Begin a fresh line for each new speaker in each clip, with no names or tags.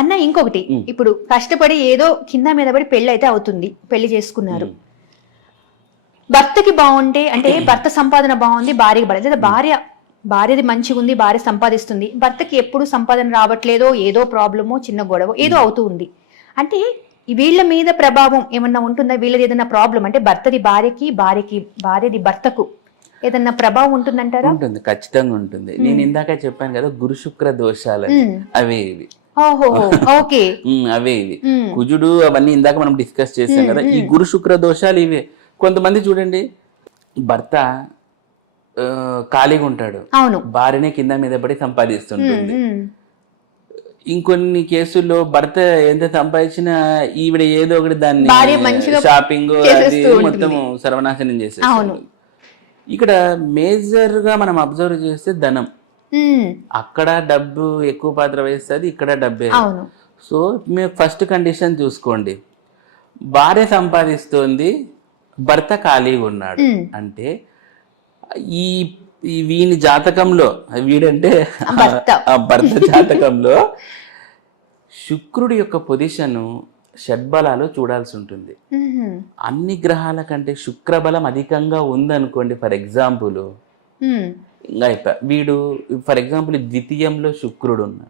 అన్న ఇంకొకటి. ఇప్పుడు కష్టపడి ఏదో కింద మీద పడి పెళ్ళి అయితే అవుతుంది పెళ్ళి చేసుకున్నారు. భర్తకి బాగుంటే అంటే భర్త సంపాదన బాగుంది భార్యకి బాగాలేదు లేదా భార్య భార్యది మంచిగా ఉంది భార్య సంపాదిస్తుంది భర్తకి ఎప్పుడు సంపాదన రావట్లేదో ఏదో ప్రాబ్లమో చిన్న గొడవ ఏదో అవుతూ ఉంది. అంటే వీళ్ళ మీద ప్రభావం ఏమన్నా ఉంటుందా? వీళ్ళది ఏదైనా ప్రాబ్లం అంటే భర్తది భార్యకి భార్యకి భార్యది భర్తకు ఏదన్నా ప్రభావం ఉంటుందంటారా?
ఉంటుంది ఖచ్చితంగా ఉంటుంది. నేను ఇందాక చెప్పాను కదా గురు శుక్ర దోషాలు. అవే ఇవి.
ఓకే
అవే ఇవి. కుజుడు అవన్నీ ఇందాక మనం డిస్కస్ చేసాం కదా ఈ గురు శుక్ర దోషాలు ఇవే కొంతమంది చూడండి భర్త ఖాళీగా ఉంటాడు
అవును
భార్యనే కింద మీద పడి సంపాదిస్తుంటుంది. ఇంకొన్ని కేసుల్లో భర్త ఎంత సంపాదించినా ఈవిడ ఏదో ఒకటి దాన్ని షాపింగ్ అది. మొత్తం సర్వనాశనం. చేసేస్తుంది ఇక్కడ మేజర్గా మనం అబ్జర్వ్ చేస్తే ధనం. అక్కడ డబ్బు ఎక్కువ పాత్ర వహిస్తుంది ఇక్కడ డబ్బే సో మీరు ఫస్ట్ కండిషన్ చూసుకోండి భార్య సంపాదిస్తోంది భర్త ఖాళీగా ఉన్నాడు. అంటే ఈ వీని జాతకంలో వీడంటే
భర్త.
జాతకంలో శుక్రుడి యొక్క పొజిషన్ షడ్బలాలు చూడాల్సి ఉంటుంది. అన్ని గ్రహాల కంటే శుక్రబలం అధికంగా ఉందనుకోండి ఫర్ ఎగ్జాంపుల్. ఇంకా అయిపోయా వీడు ఫర్ ఎగ్జాంపుల్ ద్వితీయంలో శుక్రుడు ఉన్న.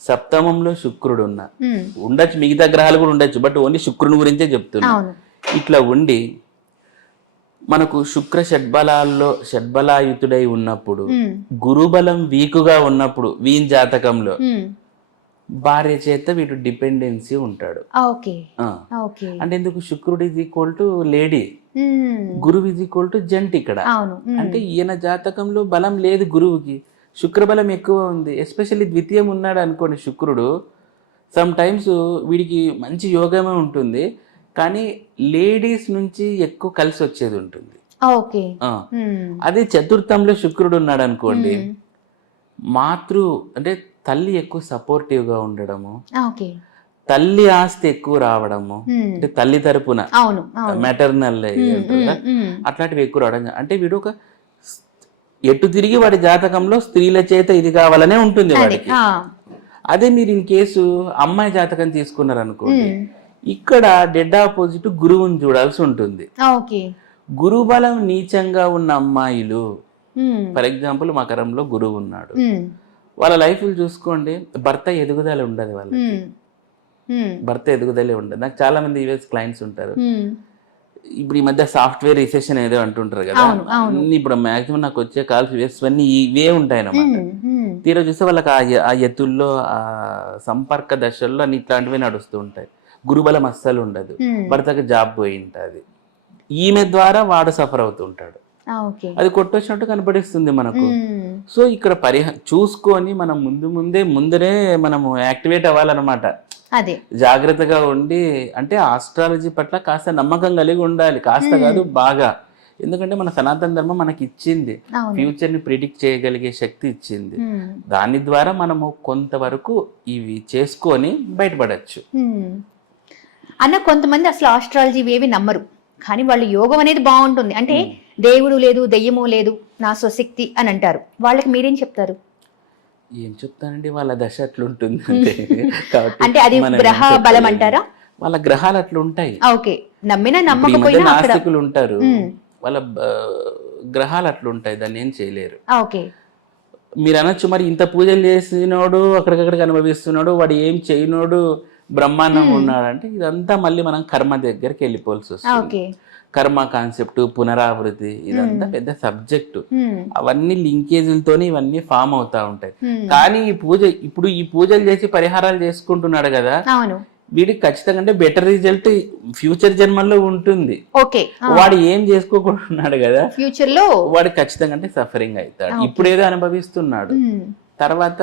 సప్తమంలో శుక్రుడు ఉన్న. ఉండొచ్చు మిగతా గ్రహాలు కూడా ఉండొచ్చు బట్ ఓన్లీ శుక్రుని గురించే చెప్తున్నా ఇట్లా ఉండి మనకు శుక్ర షడ్బలాల్లో షడ్బలాయుతుడై ఉన్నప్పుడు. గురుబలం వీకుగా ఉన్నప్పుడు వీన్ జాతకంలో. భార్య చేత వీడు డిపెండెన్సీ ఉంటాడు
ఓకే
ఆ.
ఓకే
అంటే ఎందుకు శుక్రుడు ఈజ్ ఈక్వల్ టు లేడీ. గురువు ఈజ్ ఈక్వల్ టు జంట్ ఇక్కడ.
ఉమ్.
అంటే ఈయన జాతకంలో బలం లేదు గురువుకి. శుక్రబలం ఎక్కువ ఉంది. ఎస్పెషల్లీ ద్వితీయం ఉన్నాడు అనుకోండి శుక్రుడు. సమ్ టైమ్స్ వీడికి మంచి యోగమే ఉంటుంది. కానీ లేడీస్ నుంచి ఎక్కువ కలిసి వచ్చేది ఉంటుంది.
ఓకే
ఆ.
ఉమ్.
అదే చతుర్థంలో శుక్రుడు ఉన్నాడు అనుకోండి. మాతృ అంటే తల్లి ఎక్కువ సపోర్టివ్గా ఉండడము.
ఓకే
తల్లి ఆస్తి ఎక్కువ రావడము. అంటే తల్లి తరపున మెటర్నల్. అట్లాంటివి ఎక్కువ రావడం అంటే వీడు ఒక ఎటు తిరిగి వాడి జాతకంలో స్త్రీల చేత ఇది కావాలనే ఉంటుంది వాడికి. అదే మీరు ఇన్ కేసు అమ్మాయి జాతకం తీసుకున్నారు అనుకోండి
ఉమ్.
ఇక్కడ డెడ్ ఆపోజిట్ గురువుని చూడాల్సి ఉంటుంది గురువు బలం నీచంగా ఉన్న అమ్మాయిలు. ఫర్ ఎగ్జాంపుల్ మకరంలో గురువు ఉన్నాడు. వాళ్ళ లైఫ్ చూసుకోండి భర్త ఎదుగుదల ఉండదు వాళ్ళకి. భర్త ఎదుగుదలే ఉండదు. నాకు చాలా మంది యూఎస్ క్లయింట్స్ ఉంటారు.
ఉమ్.
ఇప్పుడు ఈ మధ్య సాఫ్ట్వేర్ రిసెషన్ ఏదో అంటుంటారు కదా? ఇప్పుడు మాక్సిమం నాకు వచ్చే కాల్స్ యూఎస్ అన్ని ఇవే ఉంటాయి అన్నమాట.
ఉమ్.
తీరా చూస్తే వాళ్ళకి ఆ ఎత్తుల్లో ఆ సంపర్క దశల్లో అన్ని ఇట్లాంటివి నడుస్తూ ఉంటాయి. గురుబలం అస్సలు ఉండదు. భర్తకి జాబ్ పోయి ఉంటుంది. ఈమె ద్వారా వాడు సఫర్ అవుతుంటాడు
ఆ, ఓకే.
అది కొట్టొచ్చినట్టు కనపడిస్తుంది మనకు. సో ఇక్కడ పరిహ చూసుకొని మనం ముందు ముందే ముందరే మనము యాక్టివేట్ అవ్వాలన్నమాట.
అదే.
జాగ్రత్తగా ఉండి అంటే ఆస్ట్రాలజీ పట్ల కాస్త నమ్మకం కలిగి ఉండాలి. కాస్త కాదు బాగా. ఎందుకంటే మన సనాతన ధర్మం మనకి ఇచ్చింది. ఫ్యూచర్ని ప్రిడిక్ట్ చేయగలిగే శక్తి ఇచ్చింది. దాని ద్వారా మనము కొంతవరకు ఇవి చేసుకొని బయటపడచ్చు.
అన్న కొంతమంది అసలు ఆస్ట్రాలజీ ఏవి నమ్మరు. కానీ వాళ్ళు యోగం అనేది బాగుంటుంది. అంటే దేవుడు లేదు దెయ్యము లేదు నా స్వశక్తి అని అంటారు. వాళ్ళకి మీరేం చెప్తారు?
ఏం చెప్తానండి? వాళ్ళ దశ అట్లుంటుంది అంతే.
అంటే అది గ్రహ. బలం అంటారా
వాళ్ళ గ్రహాలు అట్లుంటాయి.
ఓకే. నమ్మినా నమ్మకపోయినా
నాస్తికులు ఉంటారు. వాళ్ళ గ్రహాలు అట్లుంటాయి. దాన్ని ఏం చేయలేరు.
ఓకే.
మీరు అనొచ్చు మరి ఇంత పూజలు చేసినోడు అక్కడికక్కడికి అనుభవిస్తున్నాడు వాడు ఏం చేయనోడు బ్రహ్మాండంగా ఉన్నాడు అంటే ఇదంతా మళ్ళీ మనం కర్మ దగ్గరికి వెళ్ళిపోవాల్సి వస్తుంది. కర్మ కాన్సెప్ట్ పునరావృతి ఇదంతా పెద్ద సబ్జెక్టు.
ఉమ్.
అవన్నీ లింకేజీలతోనే ఇవన్నీ ఫామ్ అవుతా ఉంటాయి.
ఉమ్.
కానీ ఈ పూజ ఇప్పుడు ఈ పూజలు చేసి పరిహారాలు చేసుకుంటున్నాడు కదా వీడికి ఖచ్చితంగా అంటే బెటర్ రిజల్ట్ ఫ్యూచర్ జన్మల్లో ఉంటుంది.
ఓకే.
వాడు ఏం చేసుకోకుండా కదా
ఫ్యూచర్లో
వాడు ఖచ్చితంగా అంటే సఫరింగ్ అవుతాడు. ఇప్పుడు ఏదో అనుభవిస్తున్నాడు. తర్వాత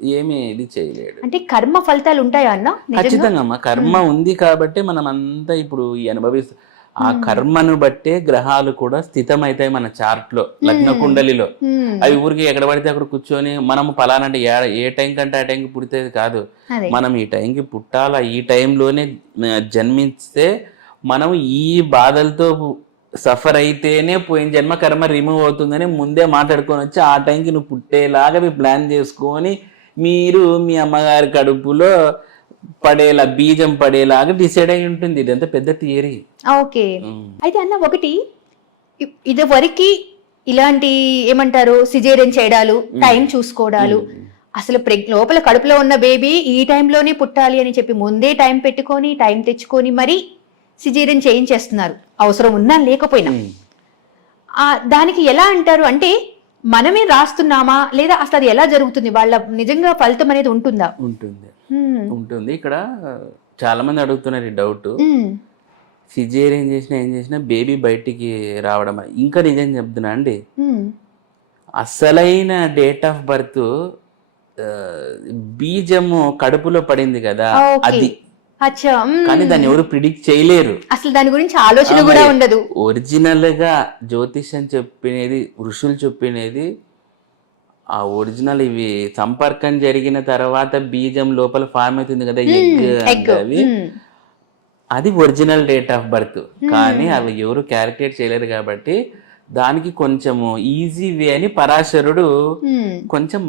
ఏమీ ఇది చేయలేడు.
అంటే కర్మ ఫలితాలు ఉంటాయా అన్న?
ఖచ్చితంగా అమ్మా. కర్మ ఉంది కాబట్టి మనం అంతా ఇప్పుడు ఈ అనుభవిస్తూ ఆ కర్మను బట్టే గ్రహాలు కూడా స్థితమైతాయి మన చార్ట్లో లగ్న కుండలిలో
ఉమ్.
అవి ఊరికి ఎక్కడ పడితే అక్కడ కూర్చొని మనం పలానంటే ఏ- టైం కంటే ఆ టైంకి పుడితేది కాదు. మనం ఈ టైంకి పుట్టాలా ఈ టైంలోనే జన్మిస్తే మనం ఈ బాధలతో సఫర్ అయితేనే పోయిన జన్మ కర్మ రిమూవ్ అవుతుందని ముందే మాట్లాడుకొని వచ్చి ఆ టైంకి నువ్వు పుట్టేలాగా ప్లాన్ చేసుకొని మీరు మీ అమ్మగారి కడుపులో పడేలా బీజం పడేలాగా డిసైడ్ అయి ఉంటుంది. ఇదంతా పెద్ద థియరీ
ఓకే. అయితే అన్న ఒకటి ఇ- ఇదివరకు ఇలాంటి ఏమంటారు సిజేరియన్ చేయడాలు టైం చూసుకోవడాలు అసలు ప్రెగ్ లోపల కడుపులో ఉన్న బేబీ ఈ టైంలోనే పుట్టాలి అని చెప్పి ముందే టైం పెట్టుకొని టైం తెచ్చుకొని మరి సిజేరియన్ చేయించేస్తున్నారు. అవసరం ఉన్నా లేకపోయినా. దానికి ఎలా అంటారు? అంటే మనమే రాస్తున్నామా లేదా అసలు అది ఎలా జరుగుతుంది వాళ్ళ నిజంగా ఫలితం అనేది ఉంటుందా
ఉంటుంది. ఉంటుంది ఇక్కడ చాలా మంది అడుగుతున్నారు ఈ డౌట్. సిజేరియన్ చేసినా ఏం చేసినా బేబీ బయటికి రావడం. ఇంకా నిజం చెప్తున్నా అండి. అసలైన డేట్ ఆఫ్ బర్త్ బీజము కడుపులో పడింది కదా. అది. కానీ దాన్ని ఎవరు ప్రిడిక్ట్ చేయలేరు.
అసలు దాని గురించి ఆలోచన కూడా ఉండదు.
ఒరిజినల్గా జ్యోతిష్యం చెప్పినది ఋషులు చెప్పినది ఆ ఒరిజినల్ ఇవి సంపర్కం జరిగిన తర్వాత బీజం లోపల ఫామ్ అవుతుంది కదా ఎగ్ అవి. అది ఒరిజినల్ డేట్ ఆఫ్ బర్త్. కానీ అవి ఎవరు క్యాలిక్యులేట్ చేయలేరు కాబట్టి దానికి కొంచెము ఈజీ వే అని పరాశరుడు కొంచెం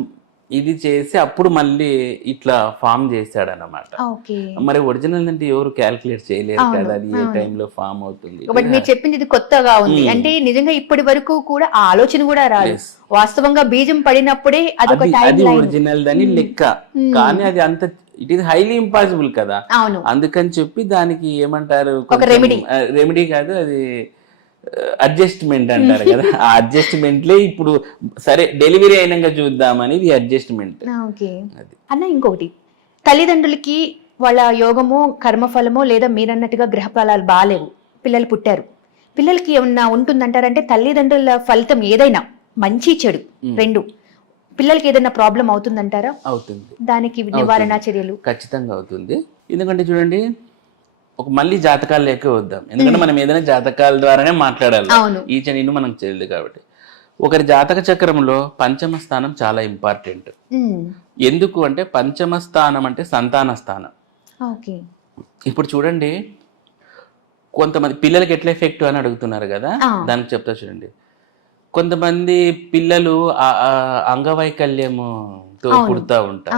ఇది చేసి అప్పుడు మళ్ళీ ఇట్లా ఫామ్ చేశాడు అన్నమాట
ఓకే.
మరి ఒరిజినల్ అంటే ఎవరు క్యాలిక్యులేట్ చేయలేరు కదా అది ఏ టైంలో ఫామ్ అవుతుంది.
మీరు చెప్పింది ఇది కొత్తగా ఉంది. అంటే నిజంగా ఇప్పటి వరకు కూడా ఆ ఆలోచన కూడా రాదు. వాస్తవంగా బీజం పడినప్పుడే
అది ఒరిజినల్ అని లెక్క. కానీ అది అంత ఇట్ ఈస్ హైలీ ఇంపాసిబుల్ కదా. అందుకని చెప్పి దానికి ఏమంటారు. రెమెడీ కాదు అది అడ్జస్ట్మెంట్ అంటారు కదా. ఆ అడ్జస్ట్మెంట్ లే ఇప్పుడు సరే డెలివరీ అయినాక చూద్దామని ఇది అడ్జస్ట్మెంట్
అన్న ఇంకొకటి. తల్లిదండ్రులకి వాళ్ళ యోగము కర్మఫలమో లేదా మీరన్నట్టుగా గ్రహఫలాలు బాగాలేవు పిల్లలు పుట్టారు. పిల్లలకి ఏమన్నా ఉంటుందంటారంటే తల్లిదండ్రుల ఫలితం ఏదైనా మంచి చెడు రెండు. పిల్లలకి ఏదైనా ప్రాబ్లం అవుతుందంటారా?
అవుతుంది.
దానికి నివారణ చర్యలు.
ఖచ్చితంగా అవుతుంది. ఎందుకంటే చూడండి ఒక మళ్ళీ జాతకాలు లేక వద్దాం. ఎందుకంటే మనం ఏదైనా జాతకాల ద్వారానే మాట్లాడాలి. ఈ చనిను మనకు తెలియదు కాబట్టి. ఒకరి జాతక చక్రంలో పంచమ స్థానం చాలా ఇంపార్టెంట్. ఎందుకు అంటే పంచమ స్థానం అంటే సంతాన స్థానం. ఇప్పుడు చూడండి కొంతమంది పిల్లలకి ఎట్లా ఎఫెక్ట్ అని అడుగుతున్నారు కదా. దానికి చెప్తా చూడండి. కొంతమంది పిల్లలు ఆ అంగవైకల్యముతో పుడతా ఉంటారు.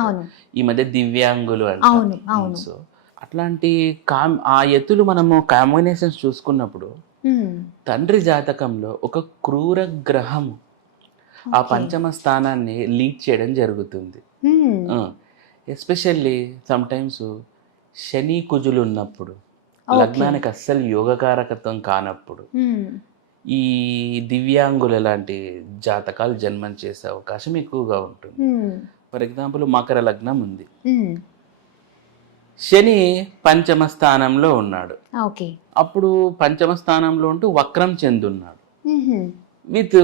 ఈ మధ్య దివ్యాంగులు అంటారు.
అవును.
సో అట్లాంటి కామ్ ఆ ఎత్తులు మనము కాంబినేషన్స్ చూసుకున్నప్పుడు. తండ్రి జాతకంలో ఒక క్రూర గ్రహం ఆ పంచమ స్థానాన్ని లీడ్ చేయడం జరుగుతుంది. ఎస్పెషల్లీ సమ్టైమ్స్ శని కుజులు ఉన్నప్పుడు లగ్నానికి అస్సలు యోగకారకత్వం కానప్పుడు. ఈ దివ్యాంగుల లాంటి జాతకాలు జన్మం చేసే అవకాశం ఎక్కువగా ఉంటుంది. ఫర్ ఎగ్జాంపుల్ మకర లగ్నం ఉంది. శని పంచమ స్థానంలో ఉన్నాడు. అప్పుడు పంచమ స్థానంలో ఉంటూ వక్రం చెందున్నాడు. విత్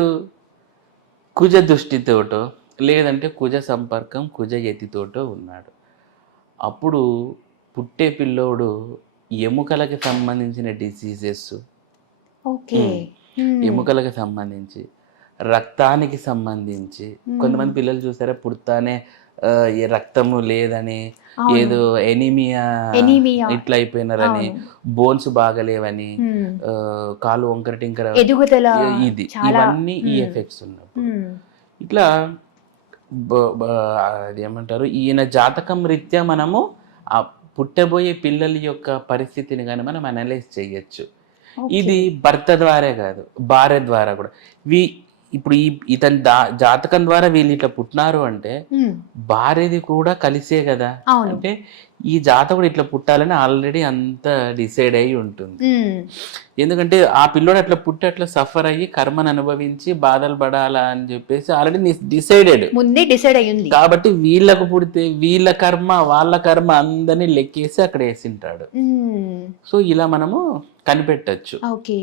కుజ దృష్టితోటో లేదంటే కుజ సంపర్కం కుజ యతితోటో ఉన్నాడు. అప్పుడు పుట్టే పిల్లోడు ఎముకలకి సంబంధించిన డిసీజెస్. ఎముకలకు సంబంధించి రక్తానికి సంబంధించి కొంతమంది పిల్లలు చూసారా పుడతానే రక్తము లేదని ఏదో ఎనీమియా
Anemia.
ఇట్లా అయిపోయినారని బోన్స్ బాగలేవని కాలు వంకర టింకర ఇది. ఇవన్నీ ఈ ఎఫెక్ట్స్ ఉన్నప్పుడు. ఇట్లా బ- బ- అది ఏమంటారు ఈయన జాతకం రీత్యా మనము ఆ పుట్టబోయే పిల్లల యొక్క పరిస్థితిని కానీ మనం అనలైజ్ చేయొచ్చు. ఇది భర్త ద్వారా కాదు భార్య ద్వారా కూడా. వీ ఇప్పుడు ఈ ఇతని దా- జాతకం ద్వారా వీళ్ళు ఇట్లా పుట్టినారు అంటే. భార్యది కూడా కలిసే కదా అంటే ఈ జాతకుడు ఇట్లా పుట్టాలని ఆల్రెడీ అంత డిసైడ్ అయి ఉంటుంది. ఎందుకంటే ఆ పిల్లోడు అట్లా పుట్టి అట్లా సఫర్ అయ్యి కర్మను అనుభవించి బాధలు పడాలా అని చెప్పేసి ఆల్రెడీ డిసైడెడ్
ముందే డిసైడ్ అయ్యింది
కాబట్టి వీళ్ళకు పుడితే వీళ్ళ కర్మ వాళ్ళ కర్మ అందరినీ లెక్కేసి అక్కడ వేసింటాడు. సో ఇలా మనము కనిపెట్టచ్చు
ఓకే.